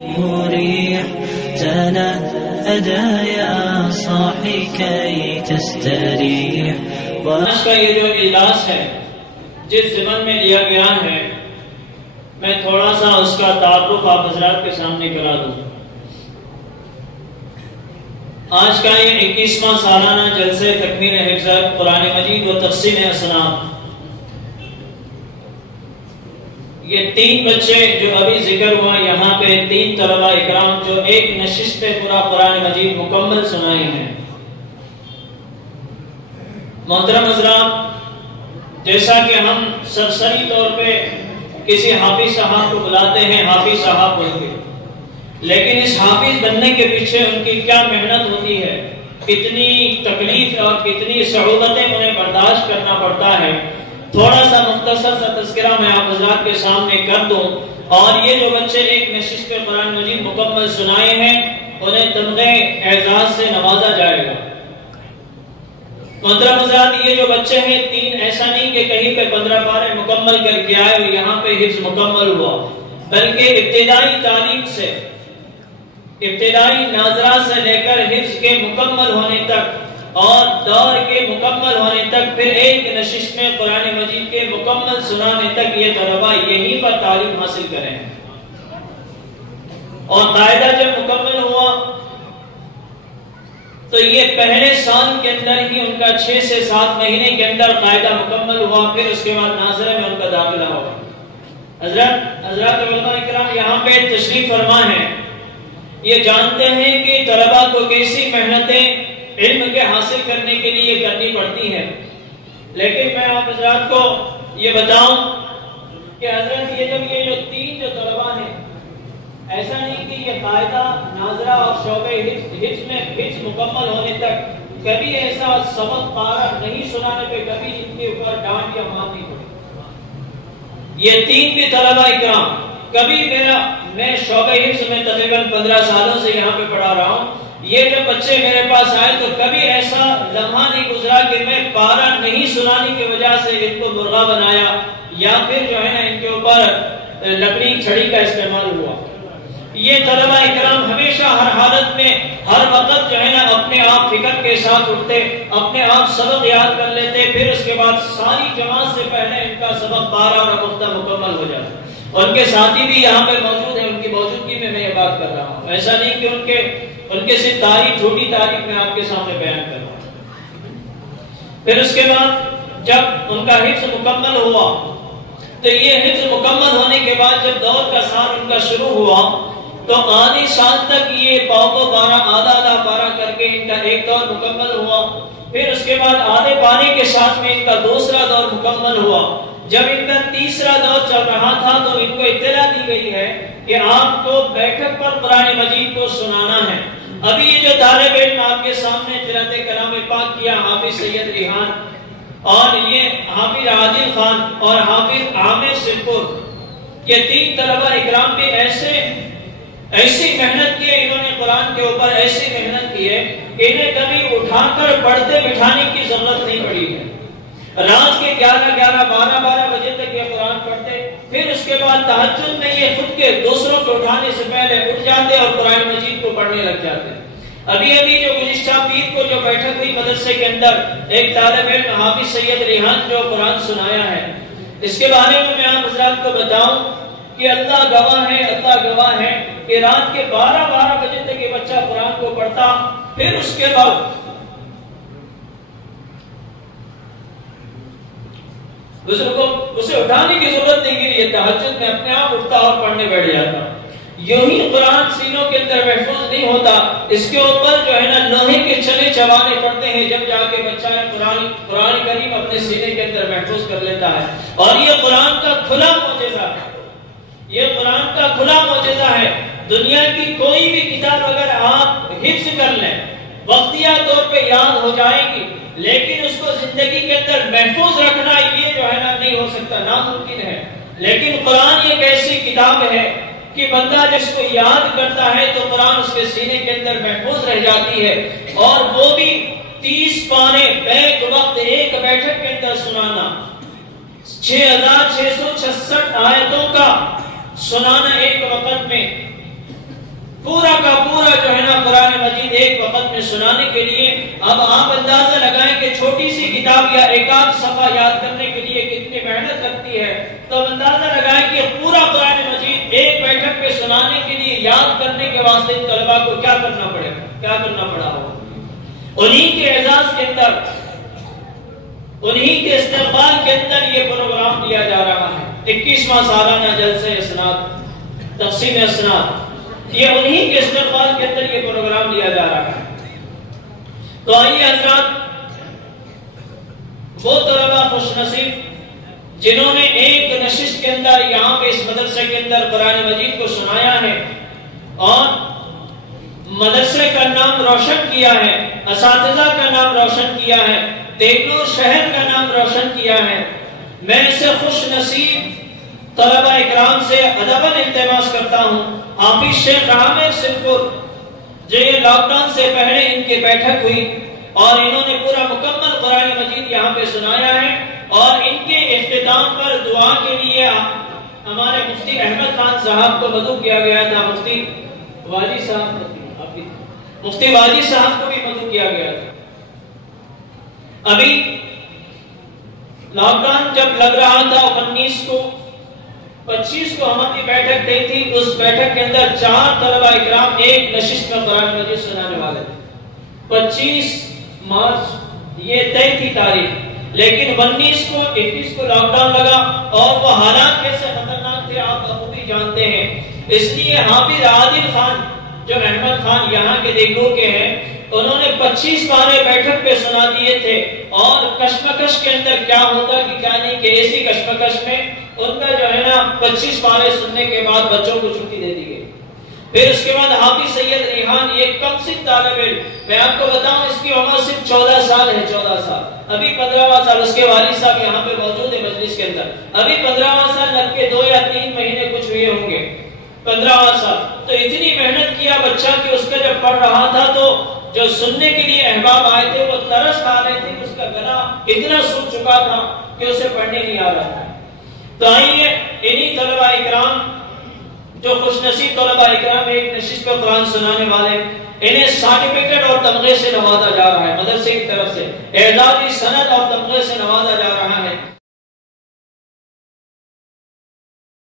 مريح تنهدى يا صاحي كي تستريح. آج کا یہ جو اجلاس ہے جس ضمن میں لیا گیا ہے میں تھوڑا سا اس کا تعارف آپ حضرات کے سامنے کرا دوں. آج کا یہ 21واں سالانہ جلسہ تکمیل حفظ قرآن مجید و تقسیم اسناد. یہ 3 بچے جو ابھی ذکر ہوا یہاں پہ 3 طلبہ اکرام جو ایک نشست پہ پورا قرآن مجید مکمل سنائی ہیں. محترم حضرات، جیسا کہ ہم سرسری طور پہ کسی حافظ صاحب کو بلاتے ہیں حافظ صاحب بول کے، لیکن اس حافظ بننے کے پیچھے ان کی کیا محنت ہوتی ہے، کتنی تکلیف اور کتنی صعوبتیں انہیں برداشت کرنا پڑتا ہے، تھوڑا سا مختصر سا تذکرہ میں آپ حضرات کے سامنے کر دوں. اور یہ جو بچے ایک نشست پہ قرآن مجید مکمل سنائے ہیں انہیں تمغے اعزاز سے نوازا جائے گا. محترم حضرات، یہ جو بچے ہیں 3 ایسا نہیں کہ کہیں پہ 15 پارے مکمل کر کے آئے اور یہاں پہ حفظ مکمل ہوا، بلکہ ابتدائی تعلیم سے ابتدائی ناظرہ سے لے کر حفظ کے مکمل ہونے تک اور دور کے مکمل ہونے تک پھر ایک نشست میں قرآن مجید کے مکمل سنانے تک یہ طلبہ یہیں پر تعلیم حاصل کریں. اور قاعدہ جب مکمل ہوا تو یہ پہلے سال کے اندر ہی ان کا 6 سے 7 مہینے کے اندر قاعدہ مکمل ہوا، پھر اس کے بعد ناظرہ میں ان کا داخلہ ہوا. حضرات علماء اکرام یہاں پہ تشریف فرما ہے، یہ جانتے ہیں کہ طلبہ کو کیسی محنتیں علم کے حاصل کرنے کے لیے کرنی پڑتی ہے. لیکن میں آپ حضرات کو یہ بتاؤں کہ حضرت یہ جو 3 جو طلبہ ہیں، ایسا نہیں کہ یہ قاعدہ ناظرہ اور شعبہ حفظ میں حفظ مکمل ہونے تک کبھی ایسا سبق پارہ نہیں سنانے پہ کبھی ان کے اوپر ڈانٹ یا مار نہیں پڑی. یہ 3 بھی طلبہ اکرام کبھی میں شعبہ حفظ میں تقریباً 15 سالوں سے یہاں پہ پڑھا رہا ہوں. یہ جو بچے میرے پاس آئے تو کبھی ایسا لمحہ نہیں گزرا کہ میں پارہ نہیں سنانے کی وجہ سے ان کو مرغا بنایا یا پھر جو ہے نا ان کے اوپر لکڑی چھڑی کا استعمال ہوا. یہ طلبہ اکرام ہمیشہ ہر حالت میں ہر وقت جو ہے نا اپنے آپ فکر کے ساتھ اٹھتے، اپنے آپ سبق یاد کر لیتے، پھر اس کے بعد ساری جماعت سے پہلے ان کا سبق پارہ اور مختہ مکمل ہو جاتا. اور ان کے ساتھی بھی یہاں پہ موجود ہیں، ان کی موجودگی میں یہ بات کر رہا ہوں. ایسا نہیں کہ ان کے صرف تاریخ جھوٹی تاریخ میں آپ کے سامنے بیان کر رہا ہوں. پھر اس کے بعد جب ان کا حفظ مکمل ہوا تو یہ حفظ مکمل ہونے کے بعد جب دور کا سال ان کا شروع ہوا تو آدھے سال تک یہ پاؤ پارہ آدھا پارہ کر کے ان کا ایک دور مکمل ہوا. پھر اس کے بعد آدھے پارے کے ساتھ میں ان کا دوسرا دور مکمل ہوا. جب ان کا تیسرا دور چل رہا تھا تو ان کو اطلاع دی گئی ہے کہ آپ کو بیٹھک پر قرآن مجید کو سنانا ہے. ابھی یہ جو طالب علم آپ کے سامنے قرأت کلام پاک کیا حافظ سید ریحان اور یہ حافظ عادل خان اور حافظ عامر سرپور، یہ 3 طلبہ اکرام بھی ایسی محنت کی ہے، انہوں نے قرآن کے اوپر ایسی محنت کی ہے کہ انہیں کبھی اٹھا کر پڑھتے بٹھانے کی ضرورت نہیں پڑی ہے. رات کے 11 12 بجے تک یہ قرآن پڑھتے، پھر اس کے بعد تہجد میں یہ خود کے دوسروں کو اٹھانے سے پہلے اٹھ جاتے اور قرآن مجید کو پڑھنے لگ جاتے. ابھی جو گزشتہ پیر کو جو بیٹھک ہوئی مدرسے کے اندر ایک طالب علم حافظ سید ریحان جو قرآن سنایا ہے، اس کے بارے میں آپ حضرات کو بتاؤں کہ اللہ گواہ ہے کہ رات کے 12 بجے تک یہ بچہ قرآن کو پڑھتا، پھر اس کے بعد دوسروں کو اسے اٹھانے کی ضرورت نہیں کی، یہ تہجد میں اپنے آپ اٹھتا اور پڑھنے بیٹھ جاتا. یوں ہی قرآن سینوں کے اندر محفوظ نہیں ہوتا، اس کے اوپر جو ہے نا لوہے کے چھلے چبانے پڑتے ہیں، جب جا کے بچہ قرآن کریم اپنے سینے کے اندر محفوظ کر لیتا ہے. اور یہ قرآن کا کھلا معجزہ ہے، یہ قرآن کا کھلا معجزہ ہے. دنیا کی کوئی بھی کتاب اگر آپ حفظ کر لیں وقتیہ طور پہ یاد ہو جائے گی، لیکن اس کو زندگی کے اندر محفوظ رکھنا یہ جو ہے نا نہیں ہو سکتا، ناممکن ہے. لیکن قرآن ایک ایسی کتاب ہے کہ بندہ جس کو یاد کرتا ہے تو قرآن اس کے سینے کے اندر محفوظ رہ جاتی ہے. اور وہ بھی 30 پارے بیک وقت ایک بیٹھک کے اندر سنانا، 6666 آیتوں کا سنانا ایک وقت میں، میں سنانے کے لیے اب آپ اندازہ لگائیں کہ چھوٹی سی کتاب یا ایک آدھ صفحہ یاد کرنے کے لیے کتنی محنت لگتی ہے، تو اندازہ لگائیں کہ پورا قرآن مجید ایک بیٹھک پہ سنانے کے لیے یاد کرنے کے واسطے طلباء کو کیا کرنا پڑے گا، کیا کرنا پڑا ہوگا۔ انہی کے اعزاز کے اندر، انہی کے استقبال کے اندر یہ پروگرام دیا جا رہا ہے، 21واں سالانہ جلسہ اسناد تقسیم اسناد، یہ انہی کے استقبال کے اندر یہ پروگرام دیا جا رہا ہے۔ تو آئیے حضرات، وہ طلباء خوش نصیب جنہوں نے ایک نشست کے اندر یہاں پہ اس مدرسے کے اندر قرآن مجید کو سنایا ہے اور مدرسے کا نام روشن کیا ہے، اساتذہ کا نام روشن کیا ہے، دیگلور شہر کا نام روشن کیا ہے، میں اسے خوش نصیب طلباء اکرام سے ادباً التماس کرتا ہوں۔ حافظ شیخ عامر سنپور جو یہ لاک ڈاؤن سے پہلے ان کی بیٹھک ہوئی اور انہوں نے پورا مکمل قرآن مجید یہاں پہ سنایا ہے، اور ان کے اختتام پر دعا کے لیے ہمارے مفتی احمد خان صاحب کو مدعو کیا گیا تھا، مفتی واجی صاحب کو بھی مدعو کیا گیا تھا۔ ابھی لاک ڈاؤن جب لگ رہا تھا 19 کو 25 کو ہماری بیٹھک دی تھی، اس بیٹھک کے اندر 4 طلباء اکرام ایک نشست میں قرآن مجید سنانے والے تھے۔ 25 مارچ یہ طے تھی تاریخ، لیکن 19 کو 21 کو لاک ڈاؤن لگا اور وہ حالات کیسے خطرناک تھے آپ بخوبی جانتے ہیں۔ اس لیے حافظ عادل خان جو احمد خان یہاں کے دیگلور کے ہیں، انہوں نے 25 پارے بیٹھک پہ سنا دیے تھے، اور کشمکش کے اندر کیا ہوتا کہ کیا نہیں کہ ایسی کشمکش میں ان کا جو ہے نا 25 پارے سننے کے بعد بچوں کو چھٹی دے دی گئی۔ پھر اس کے بعد حافظ سید ریحان، یہ کم سن طالب علم، میں آپ کو بتاؤں اس کی عمر صرف 14 سال ہے، 14 سال، ابھی 15واں سال، اس کے والد صاحب یہاں پہ موجود ہے مجلس کے اندر، ابھی 15واں سال لگ کے 2 یا 3 مہینے کچھ ہوئے ہوں گے، 15واں سال۔ تو اتنی محنت کیا بچہ کہ اس کا جب پڑھ رہا تھا تو جو سننے کے لیے احباب آئے تھے وہ ترس کھا رہے تھے کہ اس کا گلا اتنا سوکھ چکا تھا کہ اسے پڑھنے نہیں آ رہا تھا۔ تو آئیے انہی طلباء اکرام جو خوش نصیب طلباء اکرام ایک نشست کو قرآن سنانے والے، انہیں سرٹیفکیٹ اور تمغے سے نوازا جا رہا ہے، مدرسے کی طرف سے اعزازی سند اور تمغے سے نوازا جا رہا ہے۔